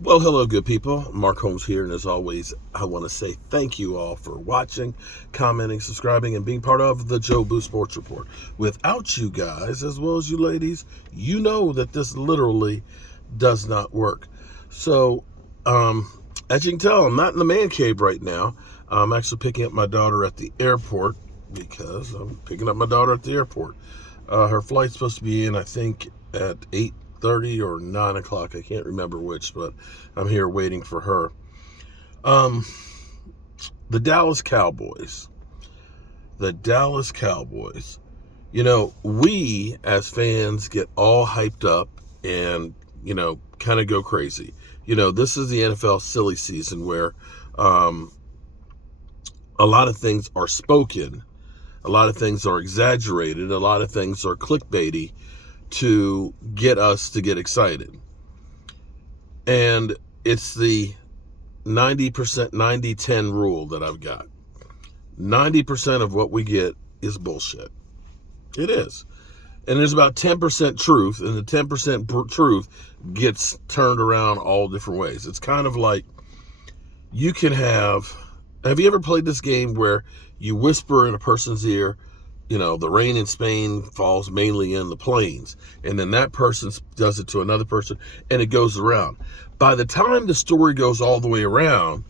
Well, hello, good people. Mark Holmes here, and as always, I want to say thank you all for watching, commenting, subscribing, and being part of the Joe Boo Sports Report. Without you guys, as well as you ladies, you know that this literally does not work. So, as you can tell, I'm not in the man cave right now. I'm actually picking up my daughter at the airport because I'm picking up my daughter at the airport. Her flight's supposed to be in, I think, at 8:30 or 9 o'clock. I can't remember which, but I'm here waiting for her. Um, the Dallas Cowboys. The Dallas Cowboys. We as fans get all hyped up and, kind of go crazy. This is the NFL silly season where um, a lot of things are spoken, a lot of things are exaggerated, a lot of things are clickbaity to get us to get excited. And it's the 90%, 90-10 rule that I've got. 90% of what we get is bullshit. It is. And there's about 10% truth, and the 10% truth gets turned around all different ways. It's kind of like you can have you ever played this game where you whisper in a person's ear, the rain in Spain falls mainly in the plains, and then that person does it to another person, and it goes around. By the time the story goes all the way around,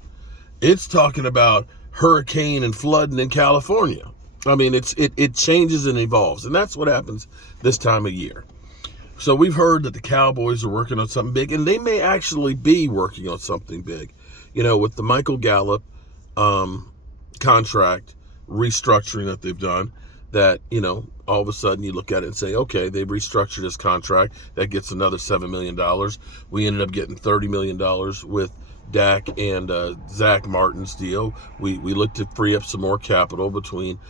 it's talking about hurricane and flooding in California. I mean, it changes and evolves, and that's what happens this time of year. So we've heard that the Cowboys are working on something big, and they may actually be working on something big. With the Michael Gallup contract restructuring that they've done, that, all of a sudden you look at it and say, okay, they've restructured this contract. That gets another $7 million. We ended up getting $30 million with Dak and Zach Martin's deal. We looked to free up some more capital between,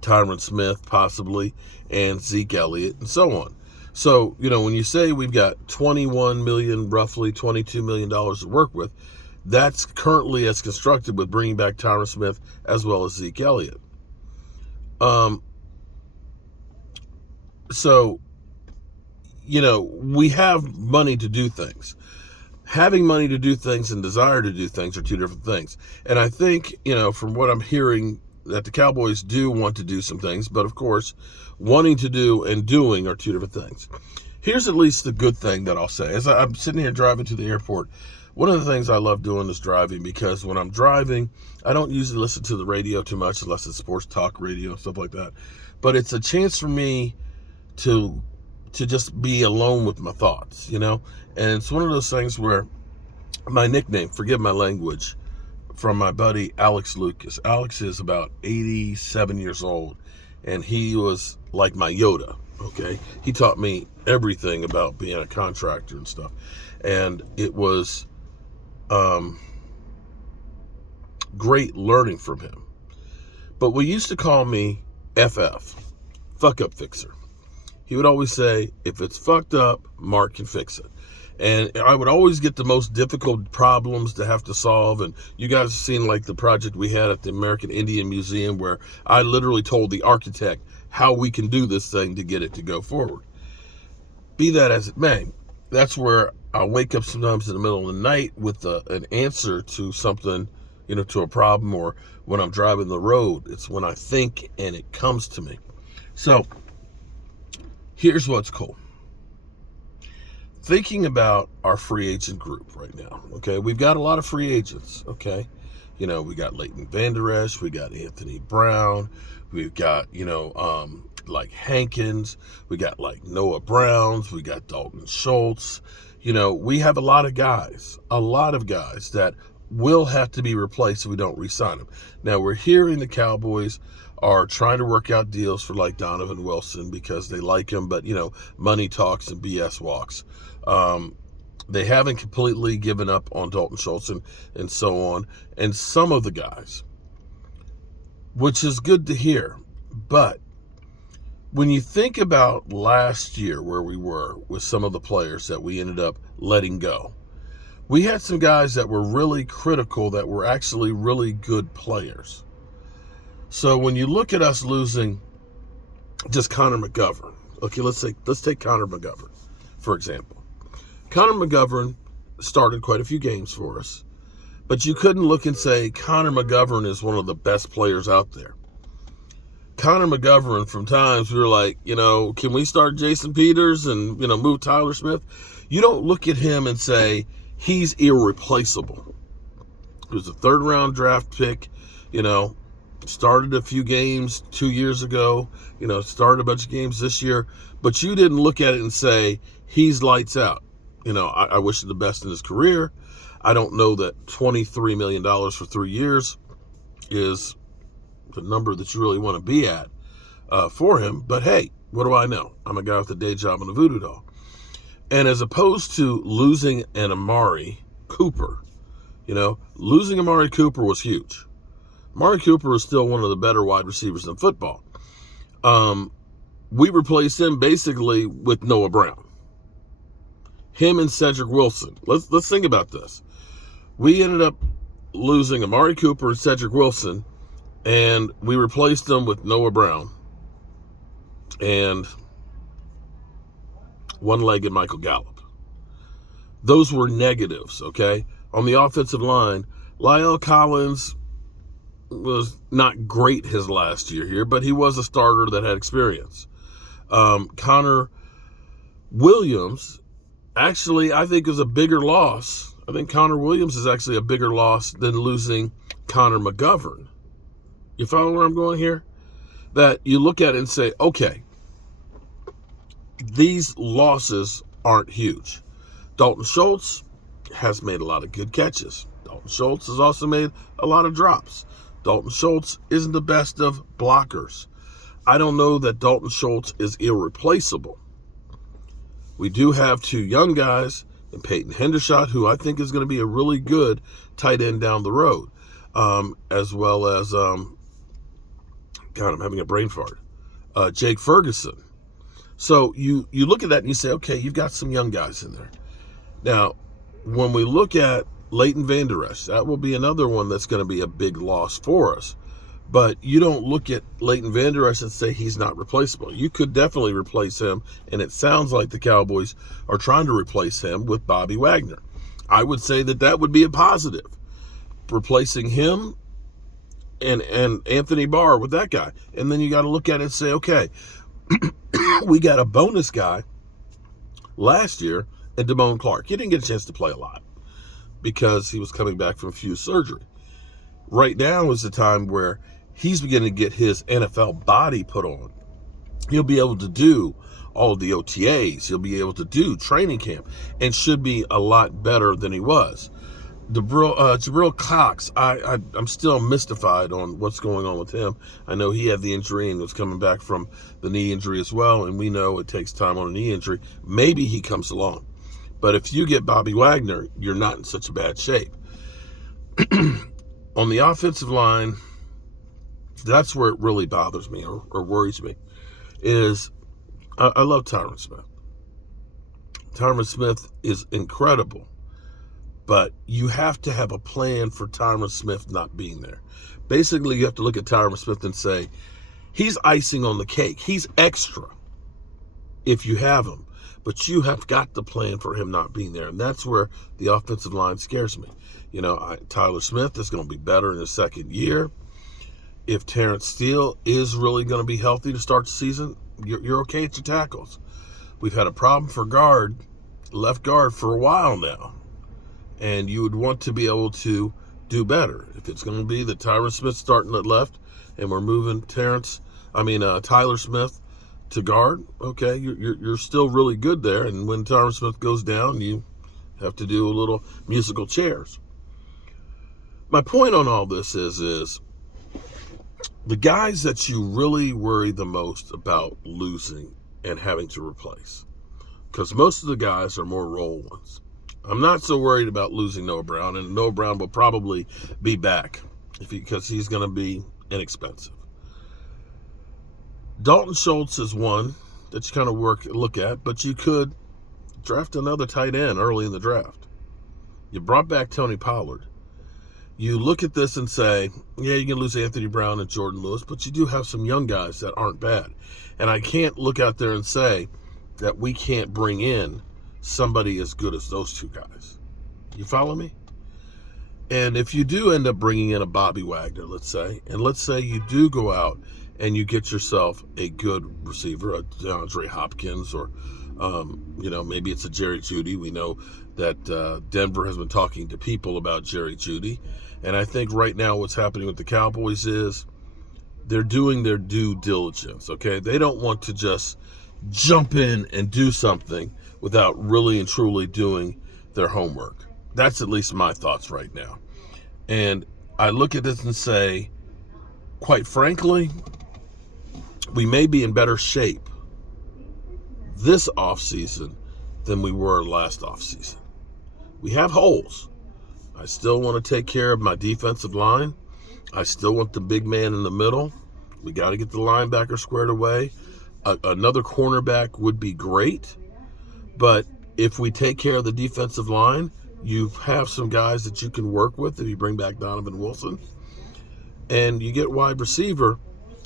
Tyron Smith possibly and Zeke Elliott and so on. So, when you say we've got 21 million, roughly $22 million to work with, that's currently as constructed with bringing back Tyron Smith as well as Zeke Elliott. So, we have money to do things. Having money to do things and desire to do things are two different things. And I think, from what I'm hearing, that the Cowboys do want to do some things, but of course, wanting to do and doing are two different things. Here's at least the good thing that I'll say. As I'm sitting here driving to the airport, one of the things I love doing is driving, because when I'm driving, I don't usually listen to the radio too much unless it's sports talk radio, stuff like that. But it's a chance for me to just be alone with my thoughts, And it's one of those things where my nickname, forgive my language, from my buddy Alex Lucas. Alex is about 87 years old, and he was like my Yoda, okay? He taught me everything about being a contractor and stuff. And it was great learning from him. But we used to call me FF, fuck up fixer. He would always say, if it's fucked up, Mark can fix it. And I would always get the most difficult problems to have to solve. And you guys have seen like the project we had at the American Indian Museum, where I literally told the architect how we can do this thing to get it to go forward. Be that as it may, that's where I wake up sometimes in the middle of the night with an answer to something, to a problem, or when I'm driving the road. It's when I think and it comes to me. So here's what's cool. Thinking about our free agent group right now, okay? We've got a lot of free agents, okay? We got Leighton Vander Esch, we got Anthony Brown, we've got, like Hankins, we got like Noah Browns, we got Dalton Schultz. We have a lot of guys that will have to be replaced if we don't re-sign them. Now, we're hearing the Cowboys are trying to work out deals for like Donovan Wilson because they like him, but money talks and BS walks. They haven't completely given up on Dalton Schultz and so on, and some of the guys, which is good to hear. But when you think about last year, where we were with some of the players that we ended up letting go, we had some guys that were really critical that were actually really good players. So when you look at us losing just Connor McGovern, okay, let's take Connor McGovern, for example. Connor McGovern started quite a few games for us, but you couldn't look and say Connor McGovern is one of the best players out there. Connor McGovern, from times we were like, can we start Jason Peters and, move Tyler Smith? You don't look at him and say he's irreplaceable. He was a third-round draft pick, started a few games 2 years ago, started a bunch of games this year, but you didn't look at it and say he's lights out. I wish him the best in his career. I don't know that $23 million for 3 years is the number that you really want to be at for him. But hey, what do I know? I'm a guy with a day job and a voodoo doll. And as opposed to losing an Amari Cooper, losing Amari Cooper was huge. Amari Cooper is still one of the better wide receivers in football. We replaced him basically with Noah Brown. Him and Cedric Wilson. Let's think about this. We ended up losing Amari Cooper and Cedric Wilson, and we replaced them with Noah Brown and one-legged Michael Gallup. Those were negatives, okay? On the offensive line, La'el Collins was not great his last year here, but he was a starter that had experience. Connor Williams, actually, I think is a bigger loss. I think Connor Williams is actually a bigger loss than losing Connor McGovern. You follow where I'm going here? That you look at it and say, okay, these losses aren't huge. Dalton Schultz has made a lot of good catches. Dalton Schultz has also made a lot of drops. Dalton Schultz isn't the best of blockers. I don't know that Dalton Schultz is irreplaceable. We do have 2 young guys in Peyton Hendershot, who I think is going to be a really good tight end down the road, as well as, I'm having a brain fart, Jake Ferguson. So you look at that and you say, okay, you've got some young guys in there. Now, when we look at Leighton Vander Esch, that will be another one that's going to be a big loss for us. But you don't look at Leighton Vander Esch and say he's not replaceable. You could definitely replace him, and it sounds like the Cowboys are trying to replace him with Bobby Wagner. I would say that would be a positive, replacing him and Anthony Barr with that guy. And then you got to look at it and say, okay, we got a bonus guy last year in Damone Clark. He didn't get a chance to play a lot because he was coming back from fused surgery. Right now is the time where he's beginning to get his NFL body put on. He'll be able to do all of the OTAs. He'll be able to do training camp and should be a lot better than he was. Jabril Cox, I'm still mystified on what's going on with him. I know he had the injury and was coming back from the knee injury as well, and we know it takes time on a knee injury. Maybe he comes along. But if you get Bobby Wagner, you're not in such a bad shape. On the offensive line, that's where it really bothers me or worries me, is I love Tyron Smith. Tyron Smith is incredible, but you have to have a plan for Tyron Smith not being there. Basically, you have to look at Tyron Smith and say, he's icing on the cake. He's extra if you have him, but you have got the plan for him not being there, and that's where the offensive line scares me. Tyler Smith is going to be better in his second year. If Terrence Steele is really going to be healthy to start the season, you're okay at your tackles. We've had a problem for left guard for a while now, and you would want to be able to do better. If it's going to be that Tyron Smith starting at left and we're moving Tyler Smith to guard, okay, you're still really good there. And when Tyron Smith goes down, you have to do a little musical chairs. My point on all this is the guys that you really worry the most about losing and having to replace, because most of the guys are more role ones. I'm not so worried about losing Noah Brown, and Noah Brown will probably be back because he's going to be inexpensive. Dalton Schultz is one that you kind of look at, but you could draft another tight end early in the draft. You brought back Tony Pollard. You look at this and say, yeah, you can lose Anthony Brown and Jordan Lewis, but you do have some young guys that aren't bad. And I can't look out there and say that we can't bring in somebody as good as those two guys. You follow me? And if you do end up bringing in a Bobby Wagner, let's say, and let's say you do go out and you get yourself a good receiver, a DeAndre Hopkins, or maybe it's a Jerry Jeudy. We know that Denver has been talking to people about Jerry Jeudy, and I think right now what's happening with the Cowboys is they're doing their due diligence. Okay, they don't want to just jump in and do something without really and truly doing their homework. That's at least my thoughts right now. And I look at this and say, quite frankly, we may be in better shape this offseason than we were last offseason. We have holes. I still want to take care of my defensive line. I still want the big man in the middle. We got to get the linebacker squared away. Another cornerback would be great. But if we take care of the defensive line, you have some guys that you can work with if you bring back Donovan Wilson. And you get wide receiver,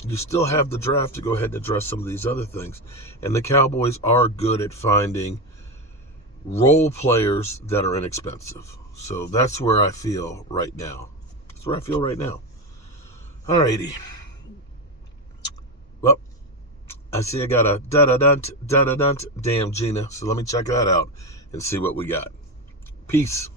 you still have the draft to go ahead and address some of these other things. And the Cowboys are good at finding role players that are inexpensive. So that's where I feel right now. Alrighty. Well, I see I got a da-da-dunt, damn Gina. So let me check that out and see what we got. Peace.